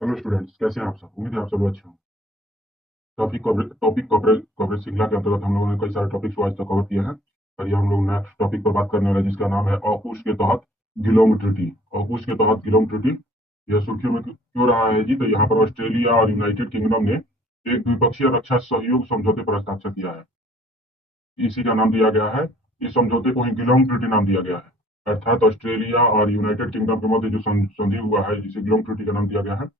Hello students, कैसे हैं आप सब? उम्मीद है आप सब अच्छे हों। टॉपिक कवरेज श्रृंखला के अंतर्गत हम लोगों ने कई सारे टॉपिक्स को आज तक कवर किए हैं। और ये हम लोग नेक्स्ट टॉपिक पर बात करने वाले हैं, जिसका नाम है ऑकूस के तहत गिलोंग ट्रीटी। ऑकूस के तहत गिलोंग ट्रीटी यह सुर्खियों में क्यों रहा है जी? तो यहाँ पर ऑस्ट्रेलिया और यूनाइटेड किंगडम ने एक द्विपक्षीय रक्षा सहयोग समझौते पर हस्ताक्षर किया है। इसी का नाम दिया गया है, इस समझौते को ही गिलोंग ट्रीटी नाम दिया गया है। अर्थात ऑस्ट्रेलिया और यूनाइटेड किंगडम के मध्य जो संधि हुआ है, जिसे गिलोंग ट्रीटी का नाम दिया गया है,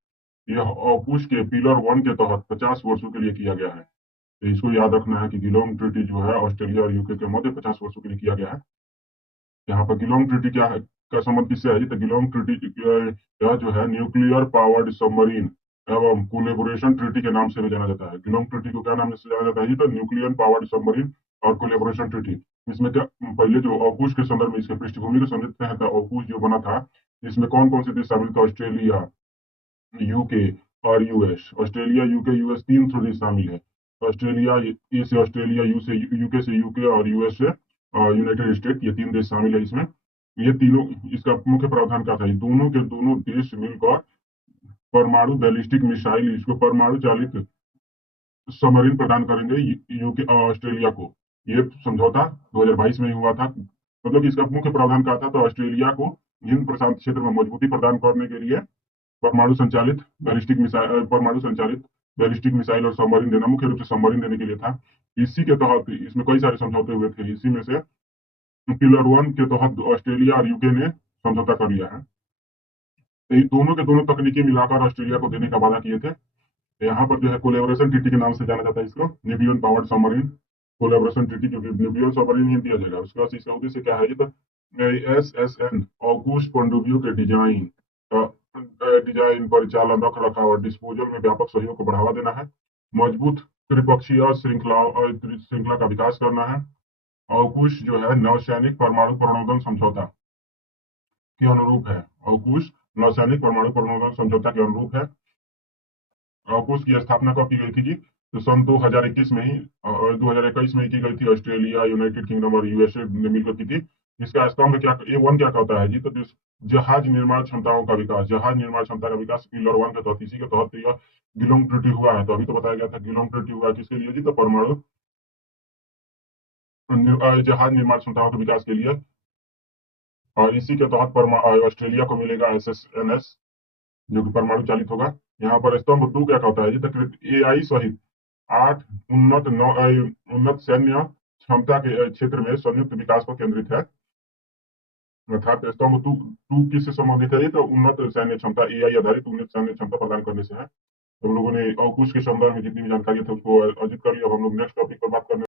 यह ऑकूस के पिलर 1 के तहत 50 वर्षों के लिए किया गया है। तो इसको याद रखना है कि गिलोंग ट्रीटी जो है ऑस्ट्रेलिया और यूके के मध्य 50 वर्षों के लिए किया गया है। यहाँ पर गिलोंग ट्रीटी क्या है, का संबंध किससे है जी? तो गिलोंग ट्रीटी यह जो है न्यूक्लियर पावर्ड सबमरीन एवं कोलेबोरेशन ट्रीटी के नाम से भी जाना जाता है। गिलोंग ट्रीटी को क्या नाम से जाना जाता है जी? तो न्यूक्लियर पावर्ड सबमरीन और कोलेबोरेशन ट्रीटी। इसमें क्या, पहले जो ऑकूस के संदर्भ में इसके पृष्ठभूमि को समझते हैं। तो ऑकूस जो बना था, इसमें कौन कौन से देश शामिल थे? ऑस्ट्रेलिया, यूके और यूएस। ऑस्ट्रेलिया, यूके, यूएस तीन थोड़ी शामिल है। ऑस्ट्रेलिया ए से ऑस्ट्रेलिया, यू से यूके से यूके और यूएस से यूनाइटेड स्टेट, ये तीन देश शामिल है इसमें। ये तीनों, इसका मुख्य प्रावधान क्या था? ये दोनों के दोनों देश मिलकर परमाणु बैलिस्टिक मिसाइल, इसको परमाणु चालित सबमरीन प्रदान करेंगे यूके और ऑस्ट्रेलिया को। ये समझौता 2022 में ही हुआ था। मतलब कि इसका मुख्य प्रावधान क्या था? तो ऑस्ट्रेलिया को हिंद प्रशांत क्षेत्र में मजबूती प्रदान करने के लिए परमाणु संचालित बैलिस्टिक मिसाइल और सबमरीन देना, मुख्य रूप से सबमरीन देने के लिए था। इसी के तहत इसमें कई सारे समझौते हुए थे। इसी में से पिलर 1 के तहत ऑस्ट्रेलिया और यूके ने समझौता कर लिया है। तो ये दोनों के दोनों तकनीकी मिलाकर ऑस्ट्रेलिया को देने का वादा किए थे। तो यहाँ पर जो है कोलेबोरेशन ट्रीटी के नाम से जाना जाता है इसको, nuclear powered submarine collaboration treaty, क्योंकि न्यूक्लियर सबमरीन ही दिया जाएगा। उसके बाद इसका उद्देश्य क्या है? ये तो एसएसएन ऑकूस पनडुब्बियों के डिजाइन, परिचालन, रख रखाव और डिस्पोजल में व्यापक सहयोग को बढ़ावा देना है। मजबूत त्रिपक्षीय श्रृंखला का विकास करना है। ऑकूस जो है नौसैनिक परमाणु प्रणोदन समझौता के अनुरूप है। ऑकूस नौसैनिक परमाणु प्रणोदन समझौता के अनुरूप है। ऑकूस की स्थापना कब की गई थी जी? तो सन 2021 में ही, 2021 में ही की गई थी। ऑस्ट्रेलिया, यूनाइटेड किंगडम और यूएसए ने मिलकर की थी। इसका स्तंभ क्या, A1 क्या कहता है जी? तो जहाज निर्माण क्षमताओं का विकास, जहाज निर्माण क्षमता का विकास पिलर 1 के तहत, इसी के तहत यह गिलोंग ट्रीटी हुआ है। तो अभी तो बताया गया था गिलोंग ट्रीटी हुआ है किसके लिए जी? तो परमाणु जहाज निर्माण क्षमताओं के विकास के लिए। और इसी के तहत ऑस्ट्रेलिया को मिलेगा SSNS, जो कि परमाणु चालित होगा। यहाँ पर स्तंभ 2 क्या कहता है जी? तो AI सहित 8 उन्नत सैन्य क्षमता के क्षेत्र में संयुक्त विकास पर केंद्रित है। अर्थात स्तंभ टू किससे संबंधित है? ये तो उन्नत सैन्य क्षमता, AI आधारित उन्नत सैन्य क्षमता प्रदान करने से है। तो हम लोगों ने ऑकूस के संदर्भ में जितनी भी जानकारी थी उसको अर्जित कर लिया। अब हम लोग नेक्स्ट टॉपिक पर बात करने